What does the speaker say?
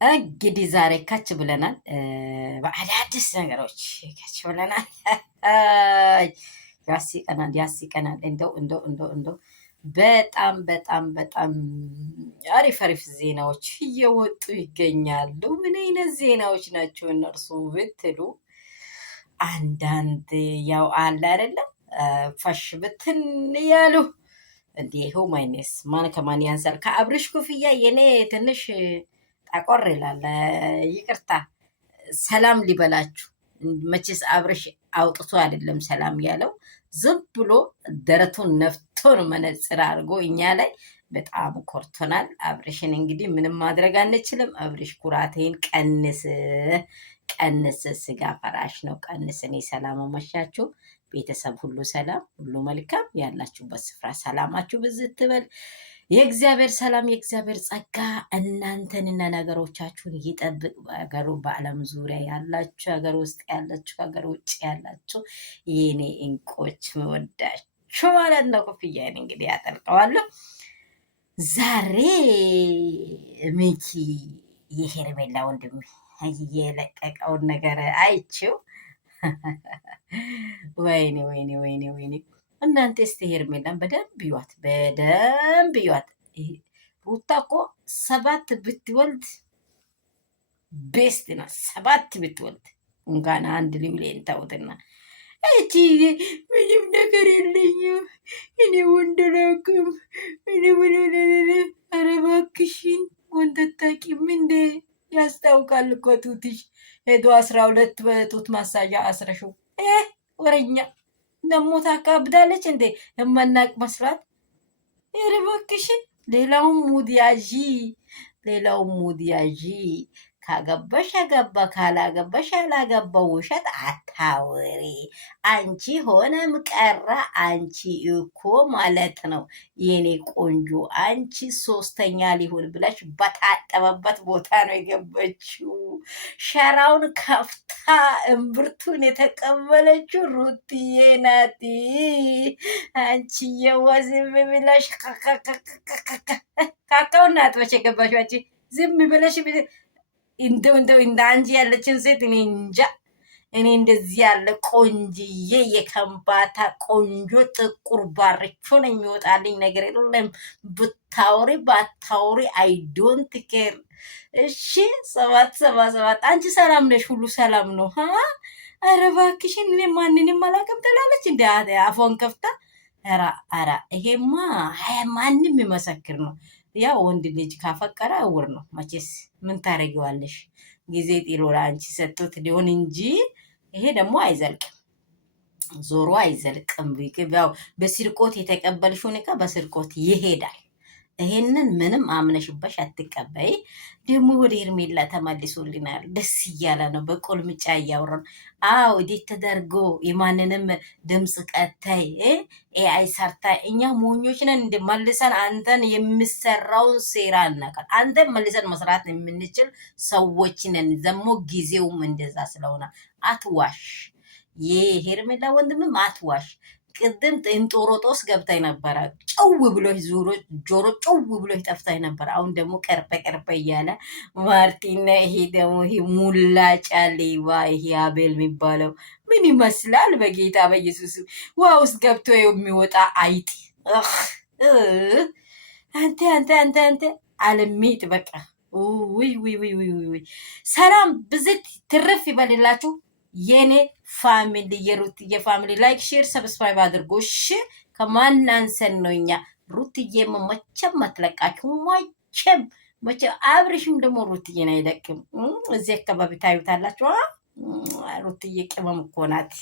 እንግዲህ ዛሬ ካች ብለናል። በአዳዲስ ነገሮች ካች ብለናል። ያስቀናል ያስቀናል። እንደው በጣም በጣም በጣም አሪፍ አሪፍ ዜናዎች እየወጡ ይገኛሉ። ምን አይነት ዜናዎች ናቸው እነርሱ ብትሉ አንዳንድ ያው አለ አይደለም ፈሽ ብትን ያሉ እንዲህ ይኸው ማይነስ ማን ከማን ያንሳል? ከአብርሽ ኩፍያ የኔ ትንሽ ጠቆር ይላል። ይቅርታ ሰላም ሊበላችሁ። መቼስ አብርሽ አውጥቶ አይደለም ሰላም ያለው፣ ዝም ብሎ ደረቱን ነፍቶን መነጽር አድርጎ እኛ ላይ በጣም ኮርቶናል። አብርሽን እንግዲህ ምንም ማድረግ አንችልም። አብርሽ ኩራቴን ቀንስ ቀንስ፣ ስጋ ፈራሽ ነው ቀንስ። እኔ ሰላም አመሻችሁ ቤተሰብ ሁሉ ሰላም ሁሉ መልካም፣ ያላችሁበት ስፍራ ሰላማችሁ ብዝት ትበል። የእግዚአብሔር ሰላም የእግዚአብሔር ጸጋ እናንተንና ነገሮቻችሁን ይጠብቅ። በሀገሩ በዓለም ዙሪያ ያላችሁ፣ ሀገር ውስጥ ያላችሁ፣ ሀገር ውጭ ያላችሁ የኔ እንቆች መወዳችሁ ማለት ነው። ኮፍያዬን እንግዲህ ያጠልቀዋለሁ። ዛሬ ሚኪ የሄርሜላ ወንድም የለቀቀውን ነገር አይችው ወይኔ ወይኔ ወይኔ ወይኔ! እናንተ እስቲ ሄርሜላን በደንብ ይዋት፣ በደንብ ይዋት። ሩታ እኮ 7 ብትወልድ ቤስት ናት። 7 ብትወልድ እንኳን አንድ ሊውሌን ታውትና እቺ ምንም ነገር የለኝም እኔ ወንድ አላውቅም እኔ ወለለለ። ኧረ እባክሽን ወንድ አታውቂም እንዴ? ያስታውቃል እኮ ጡትሽ ሄዶ 12 በጡት ማሳያ አስረሽው። ወረኛ ደሞ ታካብዳለች እንዴ የማናቅ መስራት። ኧረ እባክሽን ሌላውን ሙድ ያዢ። ካገባሽ አገባ፣ ካላገባሽ ያላገባው ውሸት አታወሪ። አንቺ ሆነም ቀራ አንቺ እኮ ማለት ነው የኔ ቆንጆ፣ አንቺ 3ኛ ሊሆን ብለሽ በታጠበበት ቦታ ነው የገባችው። ሸራውን ከፍታ እምብርቱን የተቀበለችው ሩትዬ ናት። አንቺ የወዝም ብለሽ ካካውና አጥበሽ የገባችው አንቺ ዝም ብለሽ እንደው እንደ አንቺ ያለችን ሴት እኔ እንጃ። እኔ እንደዚህ ያለ ቆንጅዬ የከምባታ ቆንጆ ጥቁር ባርቾ ነው የሚወጣልኝ ነገር የለም። ብታውሪ ባታውሪ አይ ዶንት ኬር። እሺ 777 አንቺ ሰላም ነሽ? ሁሉ ሰላም ነው? ኧረ እባክሽን እኔ ማንንም አላውቅም ትላለች እንደ አፏን ከፍታ። ኧረ ይሄማ ማንም ይመሰክር ነው። ያው ወንድ ልጅ ካፈቀረ እውር ነው መቼስ። ምን ታደርጊዋለሽ? ጊዜ ጥሎ ለአንቺ ሰጥቶት ሊሆን እንጂ ይሄ ደግሞ አይዘልቅም፣ ዞሮ አይዘልቅም። ያው በስርቆት የተቀበልሽውን ዕቃ በስርቆት ይሄዳል። ይሄንን ምንም አምነሽበሽ አትቀበይ። ደግሞ ወደ ሄርሜላ ተመልሶልናል። ደስ እያለ ነው። በቆልምጫ እያወራን አዎ፣ እንዴት ተደርጎ የማንንም ድምፅ ቀታይ ኤአይ ሰርታይ። እኛ ሞኞች ነን እንደ መልሰን አንተን የምሰራውን ሴራ እናቃል። አንተን መልሰን መስራት የምንችል ሰዎች ነን። ደግሞ ጊዜውም እንደዛ ስለሆነ አትዋሽ። የሄርሜላ ወንድምም አትዋሽ። ቅድም እንጦሮጦስ ገብታይ ነበረ። ጨው ብሎ ጆሮ ጨው ብሎ ጠፍታይ ነበር። አሁን ደግሞ ቀርበ እያለ ማርቲና ይሄ ደግሞ ይሄ ሙላጫ ሌባ ይሄ አቤል የሚባለው ምን ይመስላል? በጌታ በኢየሱስ ውሃ ውስጥ ገብቶ የሚወጣ አይጥ። አንተ አለሚጥ በቃ ውይ። ሰላም ብዝት ትርፍ ይበልላችሁ የኔ ፋሚሊ፣ የሩትዬ ፋሚሊ። ላይክ ሼር ሰብስክራይብ አድርጎ እሺ። ከማን አንሰን ነው እኛ? ሩትዬ መቼም አትለቃችሁ፣ መቼም አብርሽም ደግሞ ሩትዬን አይለቅም። እዚህ አካባቢ ታዩታላችሁ። ሩትዬ ቅመም እኮ ናት።